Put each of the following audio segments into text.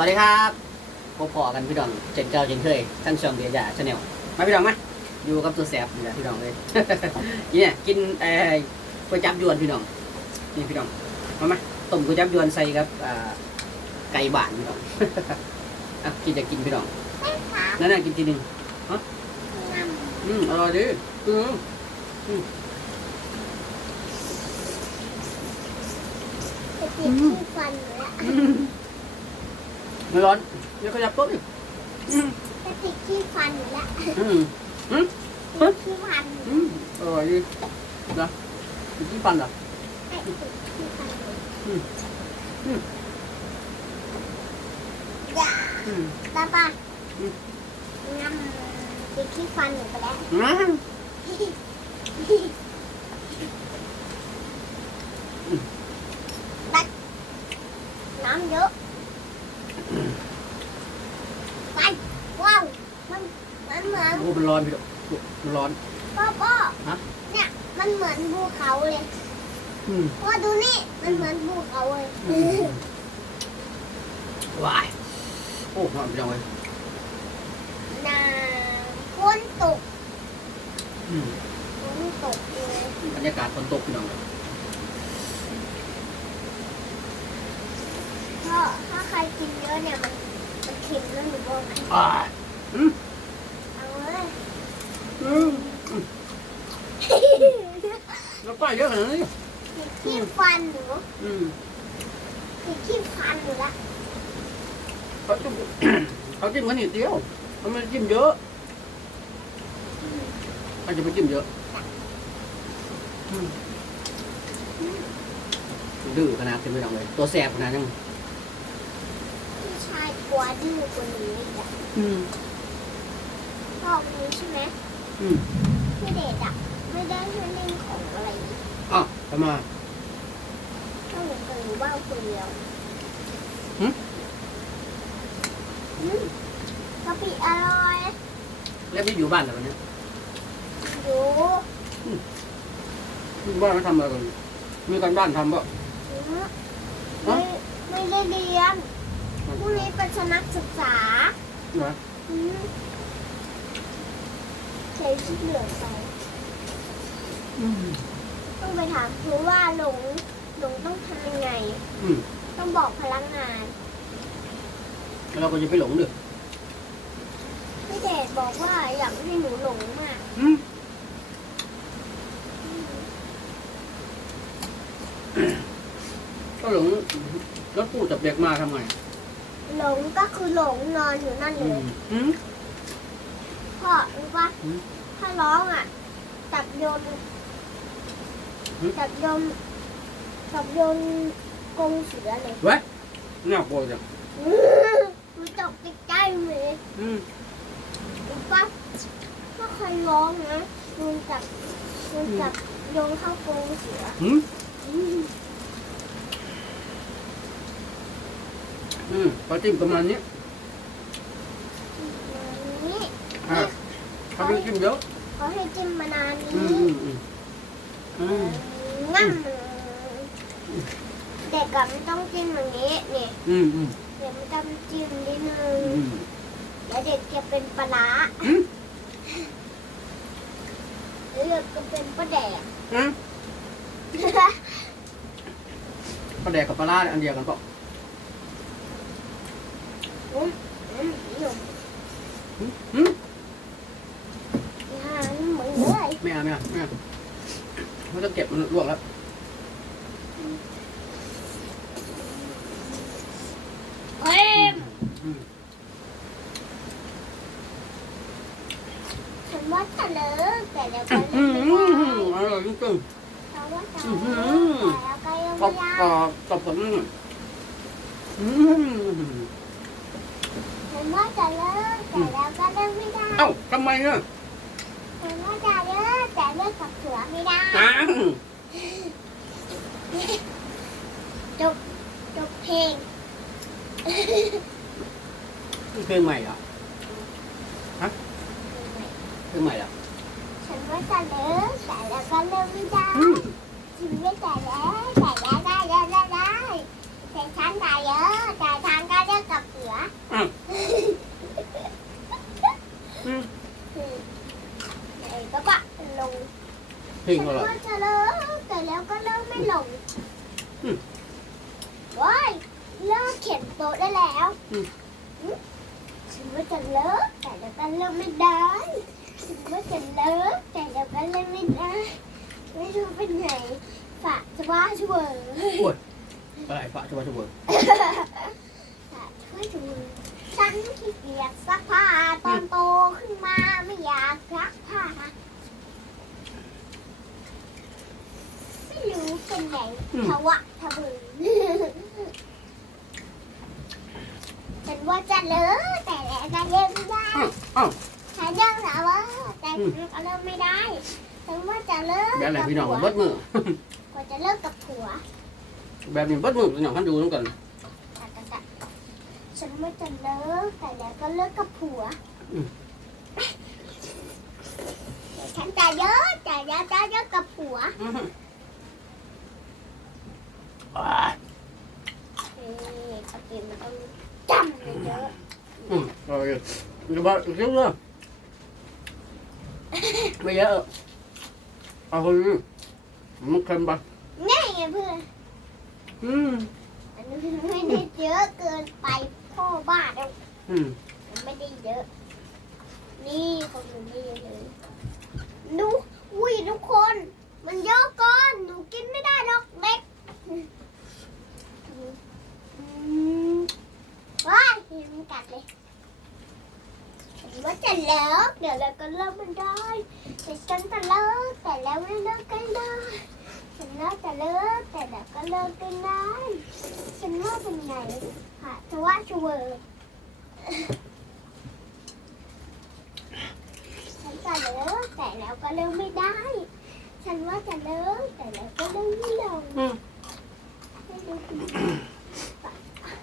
วัสดีครับพบพอกันพี่ดองเจนเจ้าเจนเคยทั้งช่องเดียร์ชาแนลมาพี่ดองมาอยู่กับตัวแสบนี่แหละพี่ดองเลยนี่เนี่ยกินเอ่อก๋วยจับยวนพี่ดองนี่พี่ดองมามาต้มก๋วยจับยวนใส่กับอ่าไก่บ้านพี่ดองอะกินจะกินพี่ดองนั่นน่ะกินทีหนึ่งฮะอืมอร่อยดีอืมจะติดที่ฟันอยู่แล้ว ไม่ร้อนเดี๋ยวขยับโต๊ะดิอืมจะติดที่ฟันอยู่แล้วอืมติดที่ฟันอืมอร่อยดีนะกินที่ฟันเหรอให้ติดที่ฟันอยู่อืมอืมอย่าอืมตาตาอืมงำติดที่ฟันอยู่ไปแล้วอืมดัดน้ำเยอะไปว้าวมันมันเห มือนโอ้มันร้อนพี่ดอกมันร้อน พ่อพ่อฮะ เนี่ย มันเหมือนภูเขาเลยอืมพ่อดูนี่ มันเหมือนภูเขาเลยว้าย โอ้หอมจังเลยนาฝนตกอืมฝนตกเลยบรรยากาศฝนตกพี่น้องเลยพ่อถ้าใครกินเยอะเนี่ย มันมันเค็มแล้วหนูบอกให้อ่าอืมเอาเลย อืมอืมแล้วก็เยอะขนาดนี้ติดที่ฟันหนูอืมติดที่ฟันหนูละเขาจิ้มเขาจิ้มแค่นิดเดียวเขาไม่ได้จิ้มเยอะเขาจะไปจิ้มเยอะอืมดื้อขนาดนี้พี่น้องเลย ตัวแสบขนาดนั้นพี่ชายกลัวดื้อกว่านี้อีกอะอืมพ่อคนนี้ใช่ไหม อืมพี่เดชอะไม่ได้ให้เล่นของอะไรอีกอะทำไมาต้องหนูกับหนูบ้างคนเดียวหึอืมกะปิอร่อยแล้วไม่อยู่บ้านเหรอวันนี้อยู่อยู่บ้านเขาทำอะไรกันมีการบ้านทำป่ะอืมไม่ไม่ได้เรียนพรุ่งนี้เป็นชนักศึกษาเหรออืม ใช้ชุดเหลืองไปอืมต้องไปถามครูว่าหลงหลงต้องทำยังไง อืมต้องบอกพนักงานแล้วเราก็จะไปหลงด้วยพี่เดชบอกว่าอยากให้หนูหลงมากอืมก็หลงรถตู้จับเด็กมาทำไงหลงก็คือหลงนอนอยู่นั่นเลอืยมอืม พ่อรู้ปะ อืม ถ้าร้องอะ จับโยนอืมจับโยนจับโยนกรงเสือเลยเว้ยน่ากลัวจังมันตกใกล้ๆเลยอืมรู้ปะถ้าใครร้องนะโดนจับโดนจับโยนเข้ากรงเสืออืมอืมอืมพอจิ้มประมาณนี้นี่ อะเขาไม่ จิ้มเยอะเขาให้จิ้มมานานอืนี้มอืมอืมอืมงั้มเด็กกับไม่ต้องจิ้มอย่างนี้นี่อืมอืมเดี๋ยวมันจะจิ้มนิดนึงอืมเดี๋ยวเด็กจะเป็นปลาร้าอืมเดี๋ยวเด็กจะเป็นปลาแดก อืมปลาแดกกับปลาล่าเนี่ยอันเดียวกันเปล่า อืมอืมหนุ่ม อืม อย่าเหมือนเลย ไม่ เอาไม่เอาไม่เอาเขาจะเก็บมันลวกแล้วเค็มอืมฉันว่าจะเลิกแต่แล้วก็อืเลิมกอืไม่มได้อร่อยจริงฉันว่าจะอื้อหืเลิอกแต่แล้วก็ยังๆกรอบไม่ได้กรอบกรอบผมอืมฉันว่าจะเลิกแต่แล้วก็เลิกไม่ได้เอ้าทำไมเนี่ยฉันว่าจะเลิก แต่เลิกกับเสือไม่ได้อ้าวจบจบเพลงเพลงใหม่เหรอเพลงใหม่เหรอฉันว่าจะเลิกแต่แล้วก็เลิกไม่ได้อืมชีวิตแต่แล้วแต่แล้วได้แล้วได้ได้แต่ฉันได้เยอะแต่ฉันก็เลิกกับเสือ เพลงฉันก็หรอว่าจะเลิกแต่แล้วก็เลิกไม่ลงอืมว้ายเลิกเขียนโต๊ะได้แล้วอืมอืมฉันว่าจะเลิกแต่แล้วก็เลิกไม่ได้ฉันว่าจะเลิกแต่แล้วก็เลิกไม่ได้ ไม่รู้เป็นไงฝากจะว่าช่วยอะไรฝากช่วยช่วยฝากช่วยช่วยฉันขี้เกียจซักผ้าตอนโตขึ้นมาไม่อยากซักผ้าไม่ รู้เป็นไงอืมทวะทะบึงฉันว่าจะเลิกแต่แล้วก็เลิกไม่ได้อ้าวอ้าว ฉันยังสาวแต่อืมก็เลิกไม่ได้ฉันว่าจะเลิกแบบไหนกับพี่น้องผัวเบิดมือว่าจะเลิกกับผัวแบบนี้เบิดมือพี่น้องท่านดูน้ำกันตะตะตะฉันว่าจะเลิกแต่แล้วก็เลิกกับผัวอืมแต่ฉันจะเลิกแต่แล้วจะเลิกกับผัว อื้อหืออ่า เอ้ยปกติมันต้องจำเยอะอืมเอเลยเดี๋ยวบอกอีกเรื่องเลยไม่เยอะเอาคนนี้มันเค็มไปๆง่ายไงเพื่อนอืมอันนี้ไม่ได้เยอะเกินไปพ่อบ้าแล้วอืมมันไม่ได้เยอะ นี่ของหนูไม่เลยหนูอุ้ยทุกคน มันเยอะเกินหนูกินไม่ได้หรอกเล็กอืมว้ายเห็นมัน กัดเลยฉันว่าจะเลิกเดี๋ยวเราก็เลิกมันได้แต่ฉันจะเลิกแต่แล้วไม่เลิกกันได้ฉันน่าจะเลิกแต่แล้วก็เลิกกันได้ฉันว่าเป็นไงค่ะจะว่าชเวอร์ฉันจะเลิกแต่แล้วก็เลิกไม่ได้ ฉันว่าจะเลิกแต่แล้วก็เลิกไม่ลงอืมได้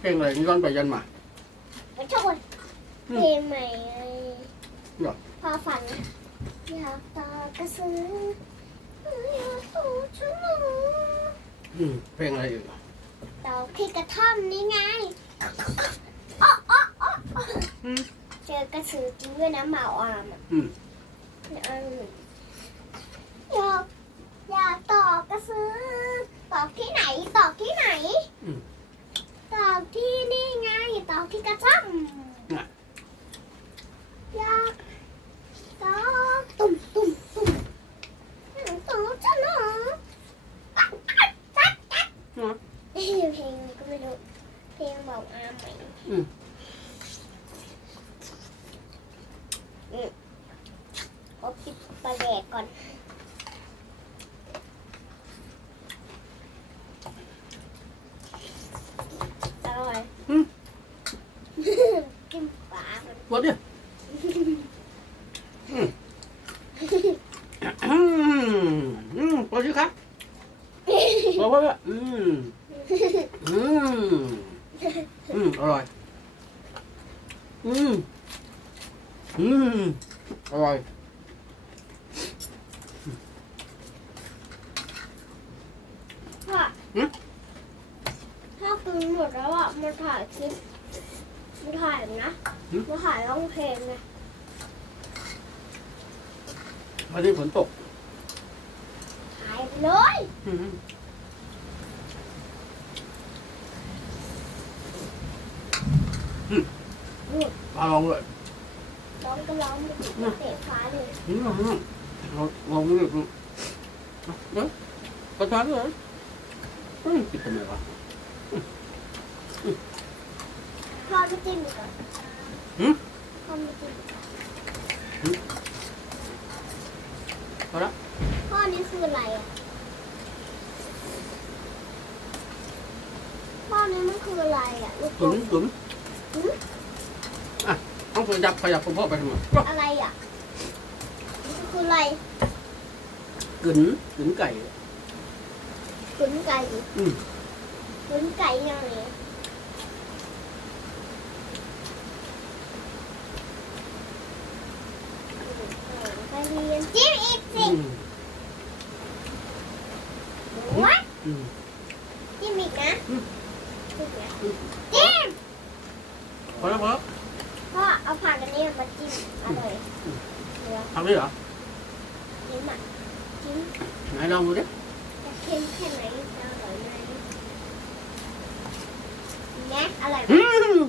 เพลงอะไรนี่ย้อนไปยันมา ไปชนเพลงใหม่ไงเหรอพอฟังนะอยากต่อกระสืออยากต่อฉันหนูอืมเพลงอะไรอีกอะต่อที่กระท่อมนี่ไงอ๊ะอ๊ะอ๊ะอ๊ะอืม เจอกระสือจริงด้วยนะหมาอามอะอืม อืมอยากอยากตอกกระซื้อตอกที่ไหนตอกที่ไหน อืม ตอกที่นี่ไงตอกที่กระช่ำ น่ะ อยากตอกตุ่มตุ่มตุ่มอยากตอกฉันเหรอจัดจัดจัดจัด อืม เพลงเพลงก็ไม่รู้เพลงบอกอามไหม อืม ขอปิดปลาแด กก่อน อร่อย อืมจิ้มปลามันกดดิอืมอืมอืมกดสิครับกดไว้ด้วยอืม อืม อืม อร่อย อืม อืม อร่อย พ่อถ้ากินห มดแล้วอะมาถ่ายคลิปมาถ่ายนะมาถ่ายร้องเพลงนะวันนี้ฝนตกถ่ายไปเลยอืมปลาลองเลยร้องก็ร้องไม่ติดเตะฟ้าเลยอืมอืมเราลองเลยดูเดี๋ยวกระชากเลยอืมติดทำไมวะ พ่อไม่จิ้มดีกว่อนหืมพ่อไม่จิ้มพอละพ่อนี่คืออะไรอะพ่อนี่มันคืออะไรอะลูกตุ๋นโป่งตุ๋นอะต้องขยับขยับพ่อไปทำไมอะไรอะมันคืออะไรกึ๋นกึ๋นไก่ตุ๋นไก่อืมตุ๋นไก่ยังไงไปเรียนจิ้มอีก อื สิ ม วัด อืม จิ้มอีกนะ อืม จิ้มอีกนะจิ้มพอแล้วพอแล้วพ่อเอาผักอันนี้มาจิ้มอร่อยอืมเนื้อทำได้เหรอจิ้มอะจิ้มไหนลองดูดิจะเค็มแค่ไหนจะอร่อยไหมเนี่ยอร่อยไหมอืม